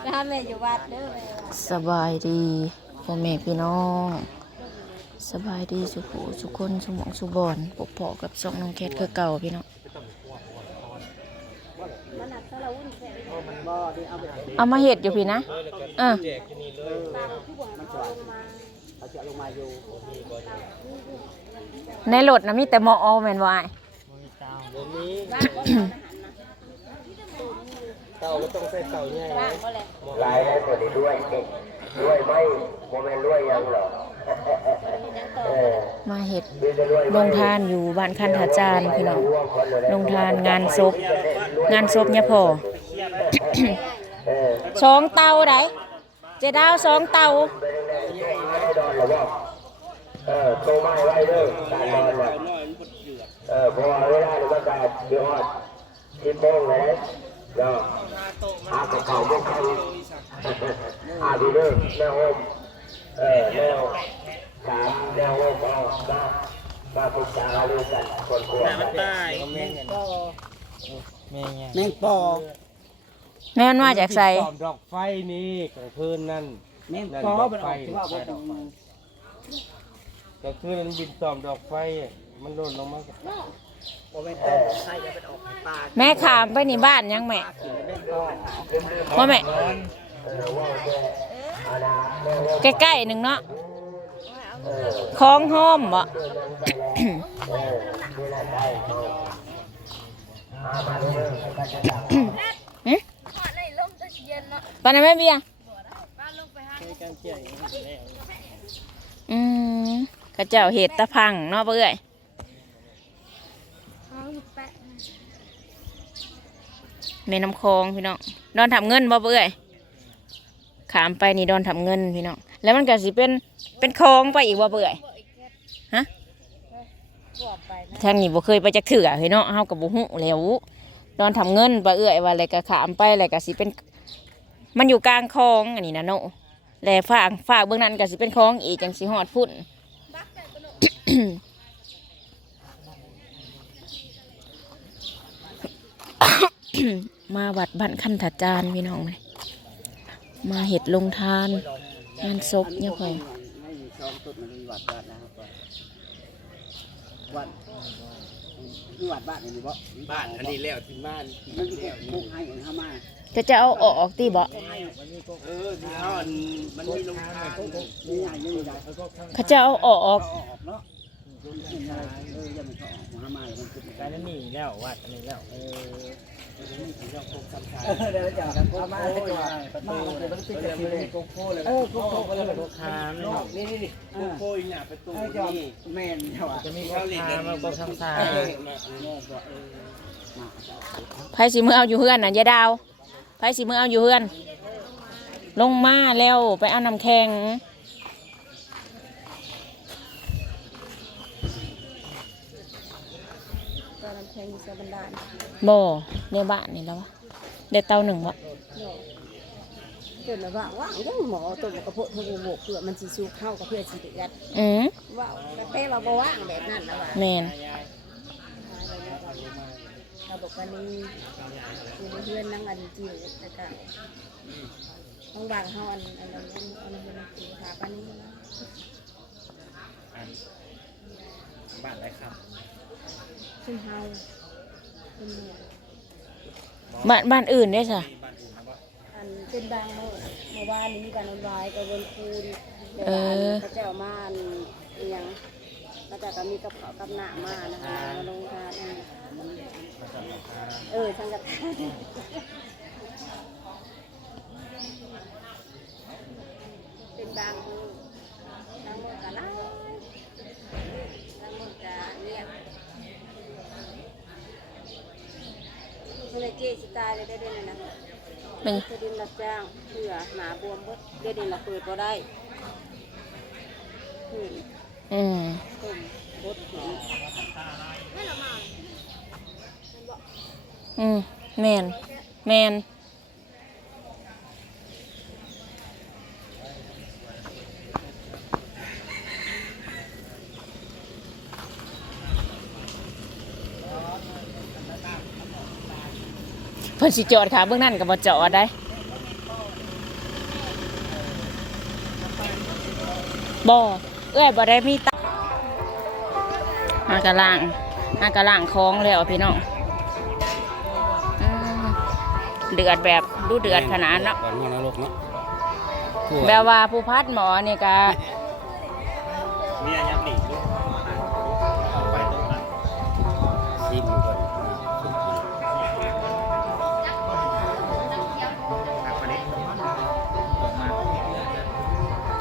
ไปหาแม่อยู่วัดเด้อสบายดีพ่อแม่พี่น้อง สบายดีสุขสุคนสมองสุบอนปกปอกับสองน้องแคทคือเก่าพี่น้องเอามาเห็ดอยู่พี่นะเออตามผู้บ่มันเอาลงมาเอาเชือกลงมาอยู่ในรถนะมีแต่หมอเอาแมนบ่อ้ายมีบ้างบ่เอาอาหารนะเต่าก็ต้องใส่เต่าใหญ่บ้างบ่แหละลายได้ตัวนี้ด้วยเก่งด้วยไหมโมเมนต์ด้วยยังเหรอมีดังต่อเออมาเห็ดมีจะด้วยลงทานอยู่บ้านคันถาจานพี่น้องลงทานงานศพงานศพเนี่ยพอเออสองเตาไดเจดาวสองเตาเป็นยังไงให้ดอนหรอวะเออโตไม่ไว้เด้อการนอนเนี่ยเออเพราะว่าเวลาเนี่ยมันการเดี๋ยวว่าสิบโมงเลยเนาะ อากับเขาพวกเขาอาดีเด้อแนวโฮมเออแนวสามแนวโฮมเอามามาปรึกษาหารือกันคนควรมันตายแม่งแม่งแมงปอแม่นมาจากใส่ดอกไฟนี่กลางคืนนั่นแมงปอมันออกที่ว่าบ่ต้องกลางคืนมันบินตอมดอกไฟมันหล่นลงมา บ่แม่นปอใส่จะเป็นออกปลาแม่ขามไปนี่บ้านยังแม่กินแมงปอว่าแม่เออว่าแกอาณาแนวโฮมใกล้ๆหนึ่งเนาะคลองห้อมบ่เออนี่แหละได้เอามาเรื่อยๆก็จะดังหึปานนั้นแม่เบียร์อืมเข้าเจ้าเห็ดตะพังเนาะเบื่อย แม่น้ำคลองพี่น้องดอนทำเงินบ่เบื่อยขามไปนี่ดอนทำเงินพี่น้องแล้วมันก็สิเป็นเป็นคลองไปอีกบ่เบื่อยฮะทั่วไปนะทางนี้บ่เคยไปจักเถื่อเฮ้ยเนาะเฮากับบ่ฮู้แหล้วตอนทำเงินบ่เอื้อยว่าอะไรก็ขามไปอะไรก็สิเป็น มันอยู่กลางคลองอันนี้นะเนาะแลฝากฝากเบื้องนั้นก็สิเป็นคลองอีกจังสิฮอดพุ่น มาวัดบ้านคันถาจานพี่น้องเลยมาเห็ดลงทานงานศพเนี่ยพอไม่มีช่องตุดวัดบ้านนะครับวัดมีวัดบ้านนี่บ่บ้านอันนี้แล้วที่บ้านมันมีพวกให้เข้ามาก็จะเอาออกตีบ่เออที่เขาอันมันมีลงทานเขาจะเอาออกออกเนาะเออยังไม่ออกมาม่มันคือการนั้นนี่แล้ววัดนี่แล้วเออ เดี๋ยวจะเอามาให้ก่อนมาเลยมันติดกับเลยโกโก้เลยเออโกโก้ก็เลยโกคามนี่นี่นี่โกโก้อีหน้าประตูให้จอมนี่แม่นเท่าจะมีโกคามมาโกคามซาไผสิมือเอาอยู่เฮือนน่ะยายดาวไผสิมือเอาอยู่เฮือน ลงมาแล้วไปเอาน้ำแข็ง ตอนน้ำ แข็งอยู่ใส่บันดาลบ่ในบ้านนี่แล้ววะได้เตาหนึ่งบ่เนาะเกิดมาว่าว่างยังหมอตัวกระโพดทงบกเพื่อมันสิสูเข้ากับเพื่อสิเดือดอืมว่าแต่เต้าบ่ว่างแบบนั้นนะว่าแมนเราบอกว่านี่คือเพื่อนนั่งอันจิ๋วแต่ก็ต้องวางเฮาอันอันอันอันอันอันจิ๋วหาปานนี้นะบ้านอะไรครับ ขึ้นเฮาขึ้นเมืองบ้านบ้านอื่นได้ซะอันเป็นบางเมื่อเมื่อวานนี้มีการนอนวายกับวนคูนเออพระเจ้ามาอันอิหยังพระเจ้าก็มีกับข้าวกับหน้ามานะคะมาลงทานอันเออช่างกระทานเป็นบางมือบางมือก็ไล่บางมือก็เงียบ เมื่อไรเจ๊สิตายเลยได้เดือนเลยนะเป็นจะดินรับจ้างเพื่อหมาบวมเบดเดี๋ยวดินเราเปิดก็ได้หืมอืมต้มบดหินอืมแม่นแม่นเพิ่น สิจอดค่ะเบื้องนั่นกับ่จอดได้บ่เอ้อบ่ได้มีตาหากระลังหากระลังคล้องแล้วพี่น้องเดือดแบบดูเดือดขนาดเนาะแบบว่าผู้พัดหมอเนี่ยกะ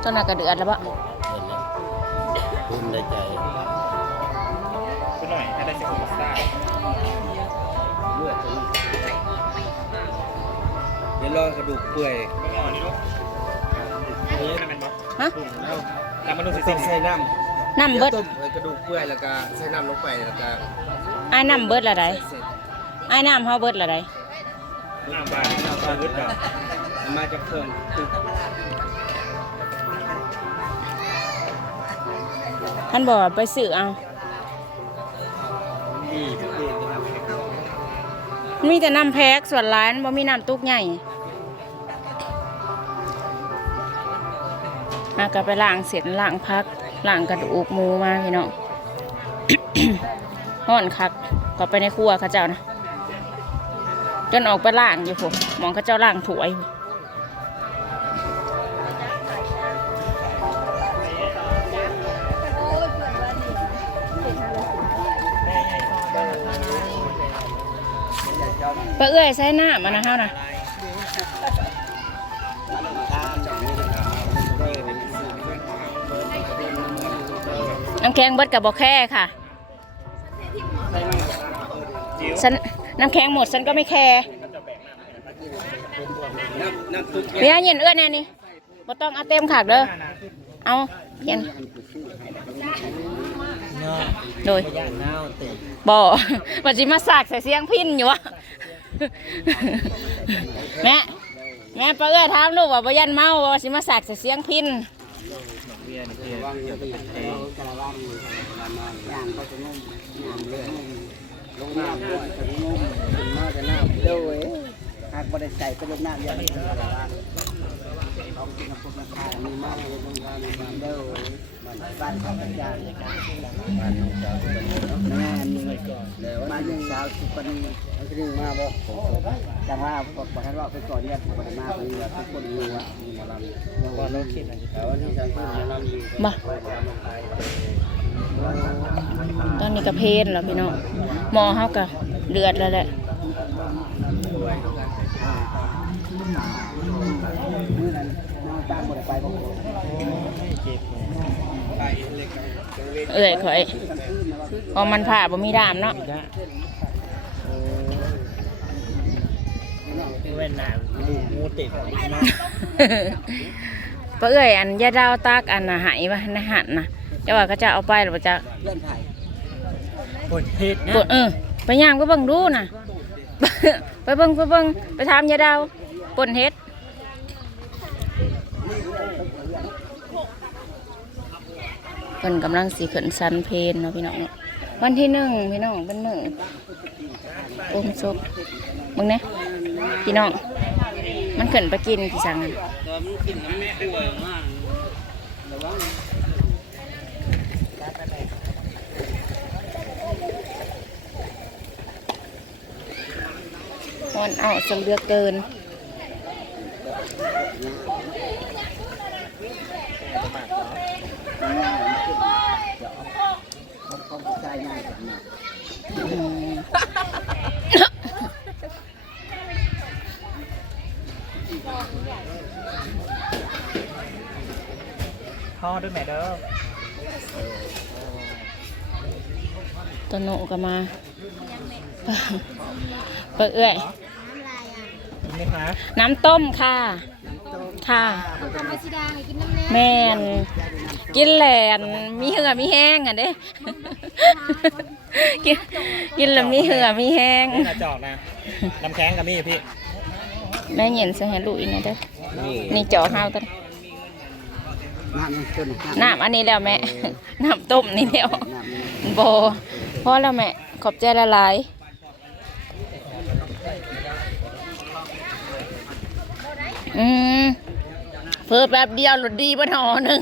ต้นน่ะก็เดือดแล้วปะเดินเลยภูมิได้ใจขึ้นหน่อยให้ได้สิบหกซ่าเลือดจะเดี๋ยวรอกระดูกเปื่อยก็งอนี่ลูกเฮ้ยมันบอกฮะแล้วมันดูสิต้สิองใส่น้ำน้ำเบิดต้มกระดูกเปื่อยแล้วก็ใส่น้ำลงไปแล้วก็ไอ้ายน้ำเบิดละไดเสร็จไอ้ายน้ำเฮาเบิดละไดน้ำบานน้ำบานวิทย์ดอกเอามาจากเครื่ ท่านบอกไปซื้อเอา มีแต่น้ำแพ็กส่วนร้านบ่มีน้ำตุกใหญ่อากะไปล้างเสร็จล้างพักล้างกระดูกหมูมาพี่น้องห่อนคักก็ไปในครัวเขาเจ้านะ จนออกไปล้างอยู่ผมมองเขาเจ้าล้างถ้วย ปลาเอื้อยใส่น้ำมันนะเฮานะน้ำแข็งเบิดกับบ่แค่ค่ะฉันน้ำแข็งหมดฉันก็ไม่แคร์น้ำน้ำตึกเดี๋ยวเย็นเอื้อแน่นี่บ่ต้องเอาเต็มขากเด้อเอาเย็น โดยย่างน้าตะบ่ว่าสิมาสากใส่เสียงพินอยู่วะ แม่แม่ป้าเอื้อถามลูกว่าบ่ยันเมาว่าสิมาสากใส่เสียงพินว่างอยู่ที่เตะกระวังย่างก็จะงมน้ำเลือดลงน้ำด้วยจะงมถึงมาจะน้ำเด้อเว้ยหากบ่ได้ใส่ก็ลงน้ำอย่างนี้กระวังเอากินกับพวกนักข่าวมีมากเลยลง บ้านของอาจารย์บ้านของเจ้าแม่นี่มาเรื่องสาวสุปนีอันที่หนึ่งมาบ่จังว่าบอกบอกท่านว่าไปก่อนเนี่ยผมบ่ได้มาคนนี้ทุกคนรู้ว่ามีมอลำก่อนเราคิดแต่ว่าที่ฉันพูดหมอลำอยู่บ่ตอนนี้ก็เพลนแล้วพี่น้องหมอเฮาก็เดือดแล้วแหละ มื้อนั้นน้องตามบ่ได้ไปบ่ เอ้ยข่อยพอมันผ่าบ่มีดามเนาะเว้นหนาดูงูติดมาป้าเอ้ยอันยาดาวตากอันน่ะหายว่าในหันน่ะแต่ว่าเขาจะเอาไปหรือว่าจะเลื่อนไผ่ปวดเฮ็ดกดเออไปย่างไปเบิ่งดูน่ะไปเบิ่งไปเบิ่งไปถามยาดาวป่นเฮ็ด เพิ่นกำลังสีขึ้นสันเพนเนาะพี่น้องวันที่หนึ่งพี่น้องเป็นหนึ่งอมศพมึงเนี่ยพี่น้อง มันขึ้นไปกินที่สั่งนั่นตัวมันกินน้ำแม่ป่วยมากระวังมันจนเลือกเกิน เขาใช้ง่ายกว่านะ อืม พ่อด้วยแม่เด้อตโนก็มาเปิดเอื้อยกินไหมคะน้ำต้มค่ะ ค่ะแม่น กินแหลนมีเหือมีแห้งอะเด้ กินกินแล้วมีเหือมีแห้งนี่กระจอกนะน้ำแข็งกับมี่พี่ แม่เห็นสให้ลูกอีกนะเด้อนี่นี่เจาะห้าวกันน้ำมันขึ้นน้ำอันนี้แล้วแม่ น้ำต้มนี่แล้วน้ำนี่บพอแล้วแม่ขอบใจละลายอืมเพิ่มแป๊บเดียวหลุดดีบ่หนอหนึ่ง